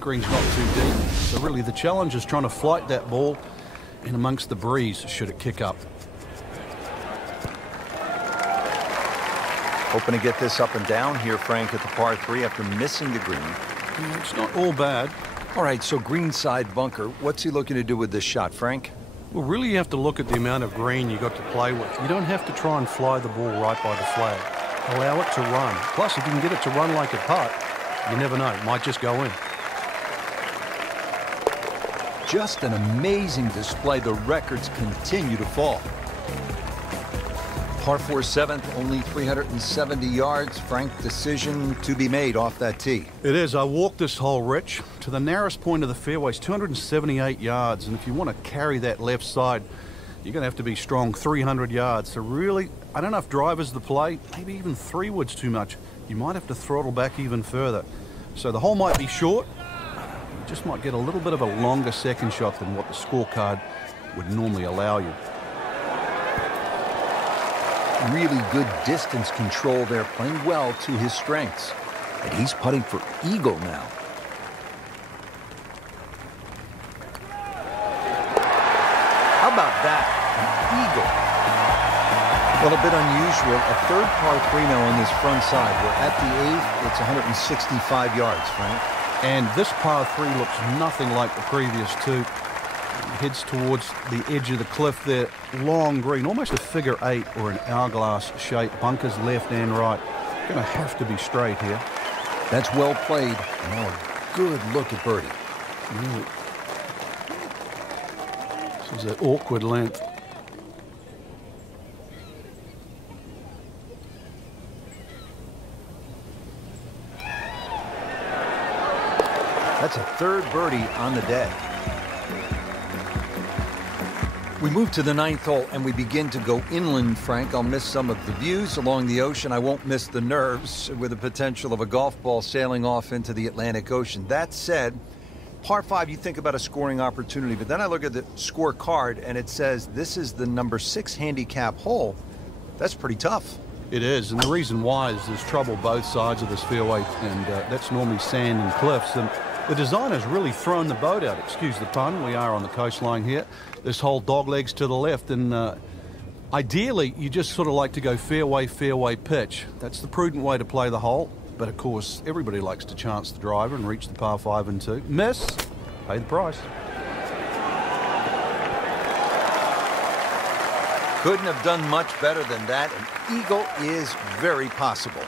Green's not too deep, so really the challenge is trying to flight that ball in amongst the breeze should it kick up. Hoping to get this up and down here, Frank, at the par 3 after missing the green. Yeah, it's not all bad. All right, so greenside bunker. What's he looking to do with this shot, Frank? Well, really you have to look at the amount of green you got to play with. You don't have to try and fly the ball right by the flag. Allow it to run. Plus, if you can get it to run like a putt, you never know, it might just go in. Just an amazing display. The records continue to fall. Par 4 7th, only 370 yards. Frank, decision to be made off that tee. It is. I walked this hole, Rich, to the narrowest point of the fairway. It's 278 yards, and if you want to carry that left side, you're going to have to be strong 300 yards. So really, I don't know if driver's the play. Maybe even 3 wood's too much. You might have to throttle back even further. So the hole might be short. You just might get a little bit of a longer second shot than what the scorecard would normally allow you. Really good distance control there, playing well to his strengths. And he's putting for eagle now. How about that? An eagle. Well, a bit unusual. A third par 3 now on this front side. We're at the 8th. It's 165 yards, Frank. And this par 3 looks nothing like the previous 2. Heads towards the edge of the cliff there. Long green, almost a figure 8 or an hourglass shape. Bunkers left and right. Going to have to be straight here. That's well played. Now a good look at birdie. Really. This is an awkward length. That's a third birdie on the day. We move to the 9th hole and we begin to go inland, Frank. I'll miss some of the views along the ocean. I won't miss the nerves with the potential of a golf ball sailing off into the Atlantic Ocean. That said, par 5, you think about a scoring opportunity, but then I look at the scorecard and it says this is the number 6 handicap hole. That's pretty tough. It is, and the reason why is there's trouble both sides of this fairway, and that's normally sand and cliffs. And the designer's really thrown the boat out, excuse the pun. We are on the coastline here. This whole dog legs to the left, and ideally you just sort of like to go fairway, fairway pitch. That's the prudent way to play the hole, but of course everybody likes to chance the driver and reach the par 5 and 2. Miss, pay the price. Couldn't have done much better than that. An eagle is very possible.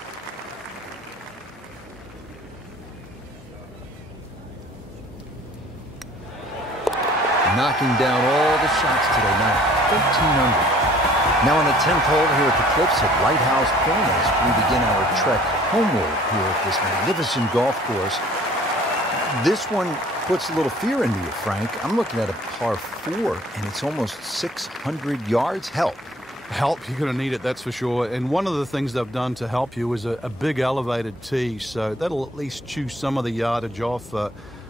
Knocking down all the shots today, now 13 under. Now on the 10th hole here at the Cliffs at Lighthouse Point as we begin our trek homeward here at this magnificent golf course. This one puts a little fear into you, Frank. I'm looking at a par 4, and it's almost 600 yards. Help. Help, you're going to need it, that's for sure. And one of the things they've done to help you is a big elevated tee, so that'll at least chew some of the yardage off.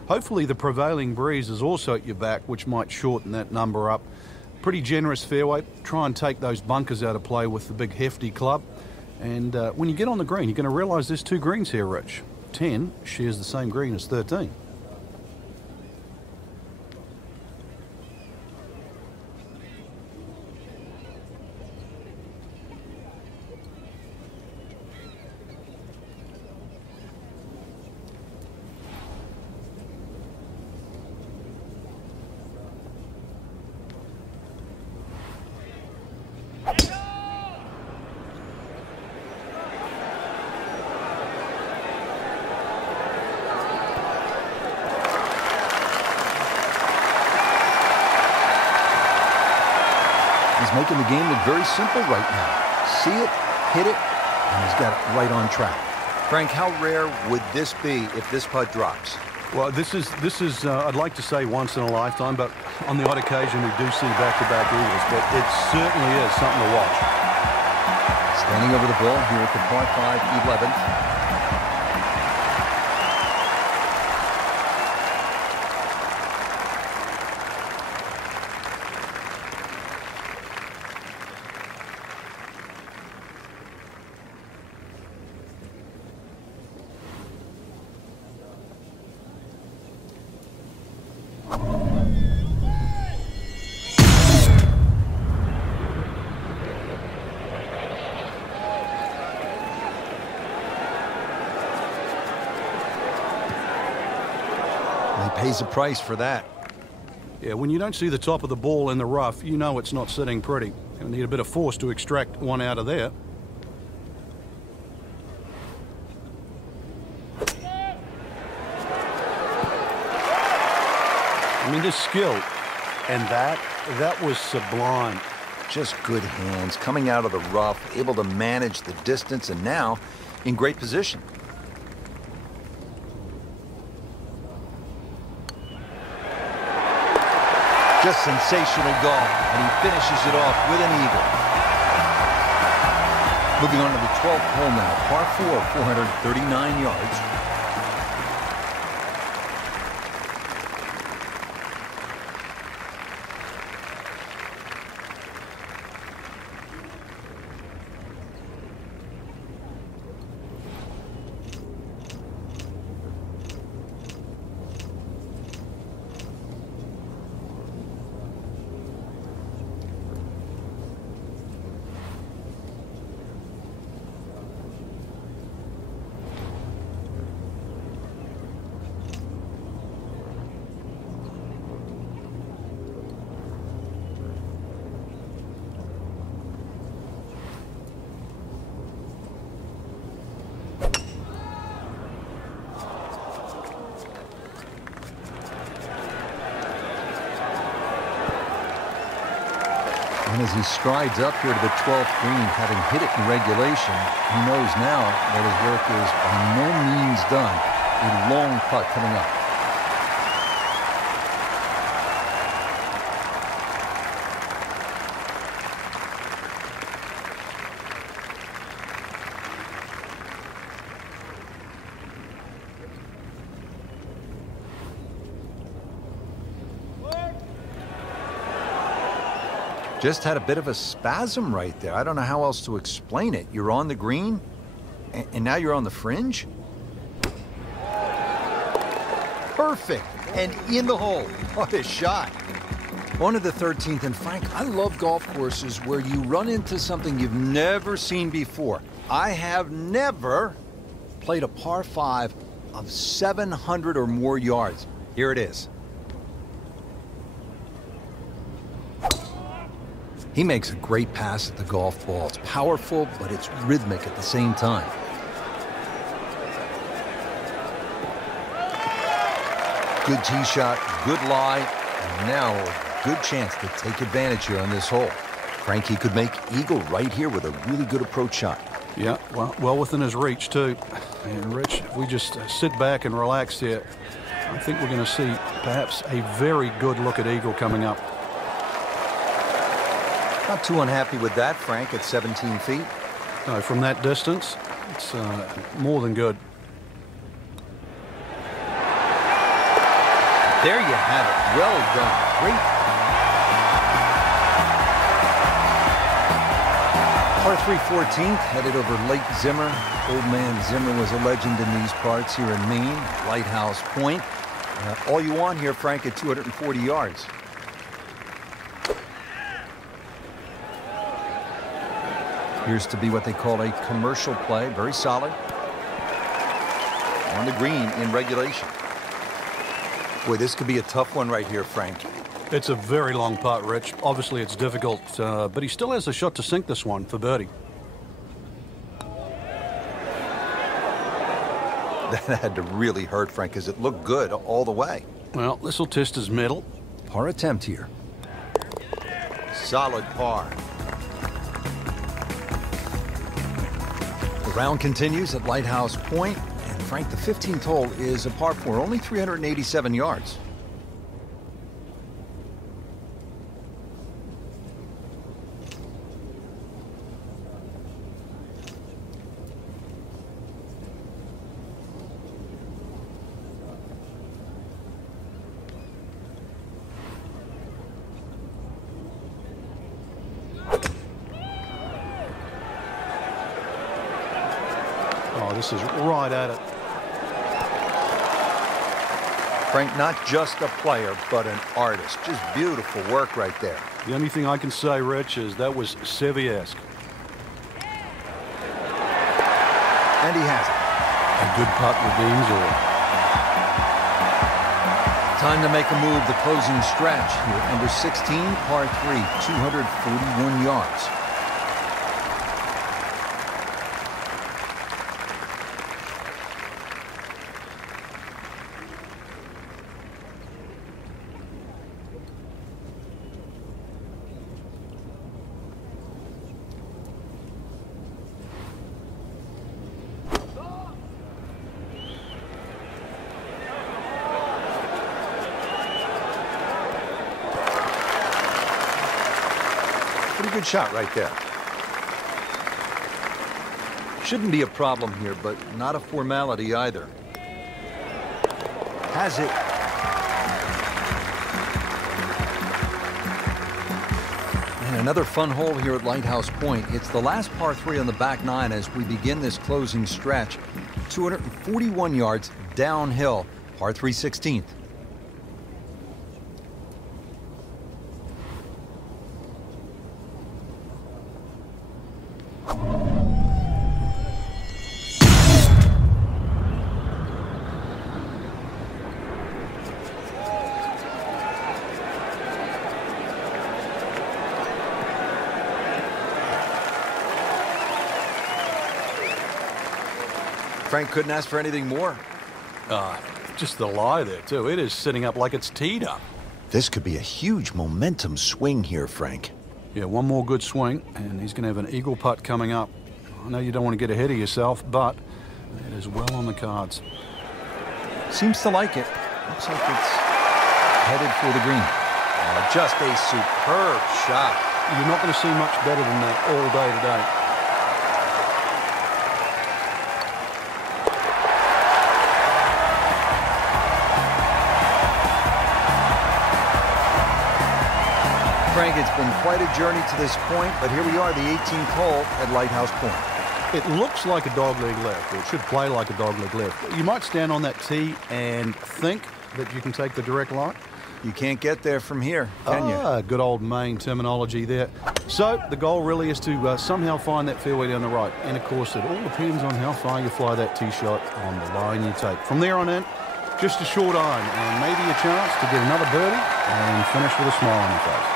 Hopefully the prevailing breeze is also at your back, which might shorten that number up. Pretty generous fairway. Try and take those bunkers out of play with the big hefty club. And when you get on the green, you're going to realize there's 2 greens here, Rich. 10 shares the same green as 13. Making the game look very simple right now. See it, hit it, and he's got it right on track. Frank, how rare would this be if this putt drops? Well, this is I'd like to say once in a lifetime, but on the odd occasion we do see back-to-back eagles, but it certainly is something to watch. Standing over the ball here at the par 5 11th. pays a price for that. Yeah, when you don't see the top of the ball in the rough, you know it's not sitting pretty. You'll need a bit of force to extract one out of there. I mean, this skill, and that was sublime. Just good hands, coming out of the rough, able to manage the distance, and now in great position. Just sensational golf, and he finishes it off with an eagle. Moving on to the 12th hole now, par 4, 439 yards. And as he strides up here to the 12th green, having hit it in regulation, he knows now that his work is by no means done. A long putt coming up. Just had a bit of a spasm right there. I don't know how else to explain it. You're on the green, and now you're on the fringe? Perfect, and in the hole. What a shot. On to the 13th, and Frank, I love golf courses where you run into something you've never seen before. I have never played a par 5 of 700 or more yards. Here it is. He makes a great pass at the golf ball. It's powerful, but it's rhythmic at the same time. Good tee shot, good lie, and now a good chance to take advantage here on this hole. Frankie could make eagle right here with a really good approach shot. Yeah, well within his reach, too. And, Rich, if we just sit back and relax here, I think we're going to see perhaps a very good look at eagle coming up. Not too unhappy with that, Frank, at 17 feet. No, from that distance, it's more than good. There you have it. Well done. Great. Par 3 14th, headed over Lake Zimmer. Old man Zimmer was a legend in these parts here in Maine. Lighthouse Point. All you want here, Frank, at 240 yards. Appears to be what they call a commercial play. Very solid. On the green in regulation. Boy, this could be a tough one right here, Frank. It's a very long putt, Rich. Obviously, it's difficult, but he still has a shot to sink this one for birdie. That had to really hurt, Frank, because it looked good all the way. Well, this will test his mettle. Par attempt here. Solid par. The round continues at Lighthouse Point, and Frank, the 15th hole is a par 4, only 387 yards. Oh, this is right at it. Frank, not just a player, but an artist. Just beautiful work right there. The only thing I can say, Rich, is that was Seve-esque. And he has it. A good putt redeems all. Time to make a move, the closing stretch here. Number 16, par 3, 241 yards. Pretty good shot right there. Shouldn't be a problem here, but not a formality either. Has it. And another fun hole here at Lighthouse Point. It's the last par 3 on the back 9 as we begin this closing stretch. 241 yards downhill, par 3 16th. Frank couldn't ask for anything more. Just the lie there, too. It is sitting up like it's teed up. This could be a huge momentum swing here, Frank. Yeah, one more good swing, and he's going to have an eagle putt coming up. I know you don't want to get ahead of yourself, but it is well on the cards. Seems to like it. Looks like it's headed for the green. Just a superb shot. You're not going to see much better than that all day today. Frank, it's been quite a journey to this point, but here we are, the 18th hole at Lighthouse Point. It looks like a dogleg left, or it should play like a dogleg left. You might stand on that tee and think that you can take the direct line. You can't get there from here, can you? Good old Maine terminology there. So the goal really is to somehow find that fairway down the right. And of course, it all depends on how far you fly that tee shot on the line you take. From there on in, just a short iron and maybe a chance to get another birdie and finish with a smile on your face.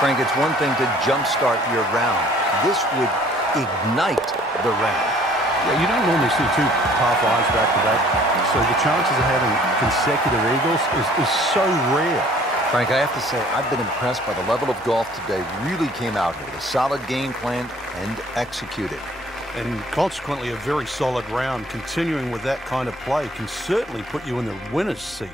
Frank, it's one thing to jumpstart your round. This would ignite the round. Yeah, you don't normally see two par fives back to back, so the chances of having consecutive eagles is so rare. Frank, I have to say, I've been impressed by the level of golf today. Really came out here with a solid game plan and executed. And consequently, a very solid round. Continuing with that kind of play can certainly put you in the winner's seat.